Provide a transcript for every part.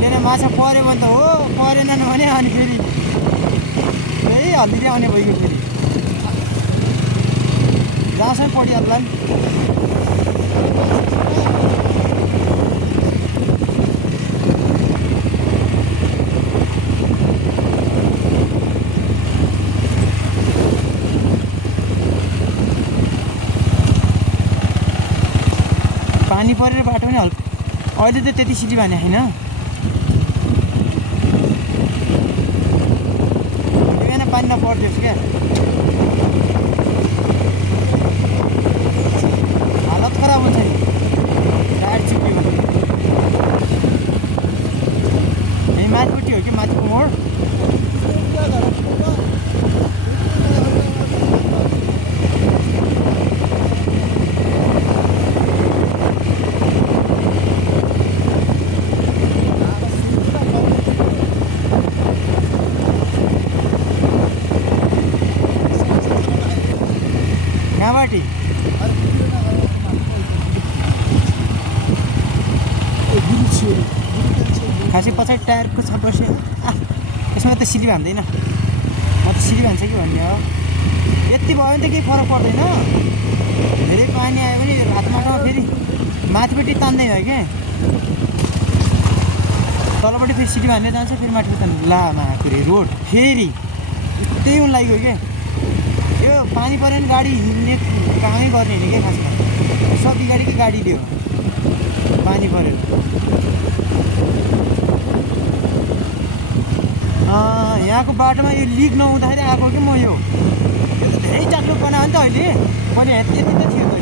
खोलेर माछा पऱ्यो भने त हो, परेनन् भने अनि फेरि हल्दिँदै आउने भइगयो। फेरि जहाँसम्म पडिहाल्ला नि। पानी परेर बाटो पनि अहिले त त्यति सिटी भने होइन। बिहान पानी नपर्दैछ क्या, हालत खराब हुन्छ नि टायर चिप्यो भने। यही माथिपट्टि हो कि माथिको मोड? कहाँबाट? खासै पछाडि टायरको छ बसे। यसमा त सिली भान्दैन, म त सिली भान्छ कि भन्ने हो। यति भयो भने त केही फरक पर्दैन। धेरै पानी आयो भने हातमाटोमा फेरि माथिपट्टि तान्दैन हो क्या, तलपट्टि फेरि सिटी भान्ने जान्छ, फेरि माथिपट्टि तान्ने। ला माकुरी रोड फेरि त्यही हुन लाग्यो क्या। यो पानी पऱ्यो भने गाडी हिँड्ने कामै गर्ने होइन क्या खासमा, सब बिगाडीकै गाडी दियो पानी परेर। यहाँको बाटोमा यो लिक नहुँदाखेरि आएको कि म यो धेरै चाक्लो बनायो नि त अहिले। मैले यति त थियो त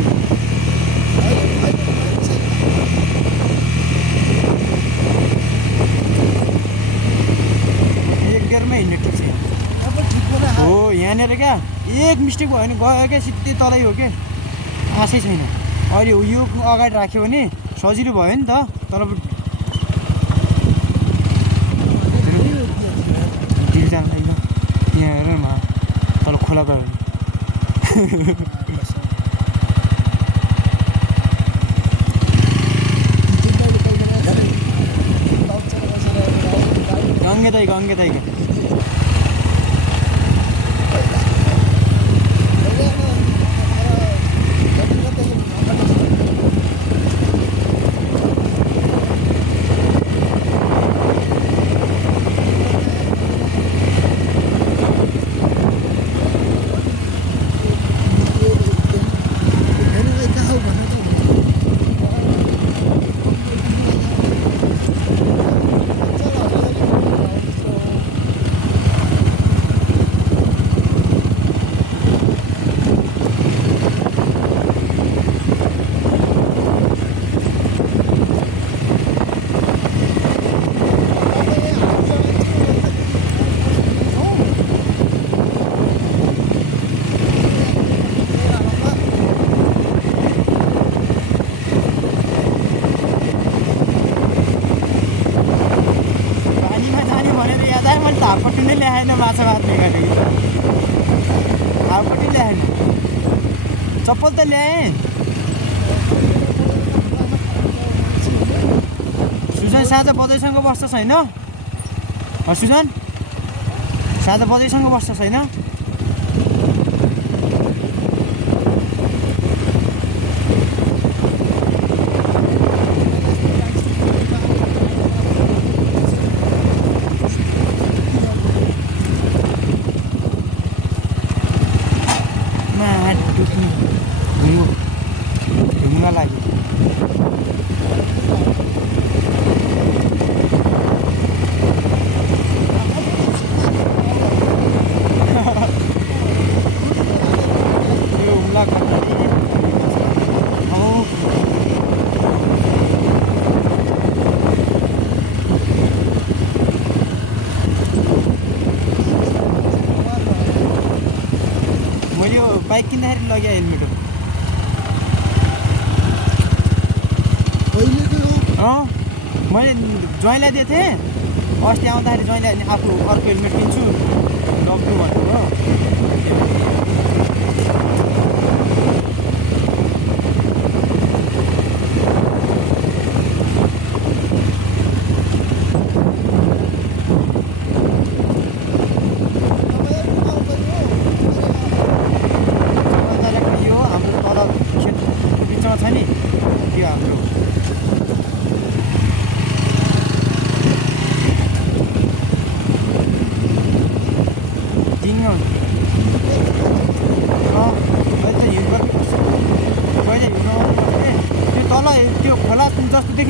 एक गेयरमा हिँड्ने ठिक छ हो। यहाँनिर क्या एक मिस्टेक भयो भने गयो क्या, सिधै तलै हो क्या, आशै छैन। अहिले यो अगाडि राख्यो भने सजिलो भयो नि त। तर ढिल जाँदैन यहाँ हेर न, तल खोला गयो भने गङ्गे दाइको हातपट्टि नै ल्याएन माछा मार्ने गाडी, हातपट्टि ल्याएन। चप्पल त ल्याएँ। सुजन साझा बजैसँग बस्छ छैन? सुजन साझा बजैसँग बस्छ छैन? ढुङ्गा लाग्यो। यो हुम्ला मैले यो बाइक किन्दाखेरि लगेँ हेलमेट हो। मैले ज्वाइँलाई दिएको थिएँ अस्ति आउँदाखेरि, ज्वाइँलाई आफू अर्को हेलमेट किन्छु लग्नु भनेको हो।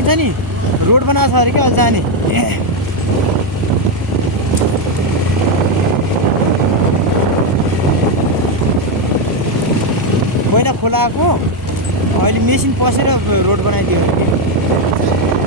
हुन्छ नि रोड बनाएको छ अरे क्या अहिले जाने पहिला खोलाको अहिले मेसिन पसेर रोड बनाइदियो अरे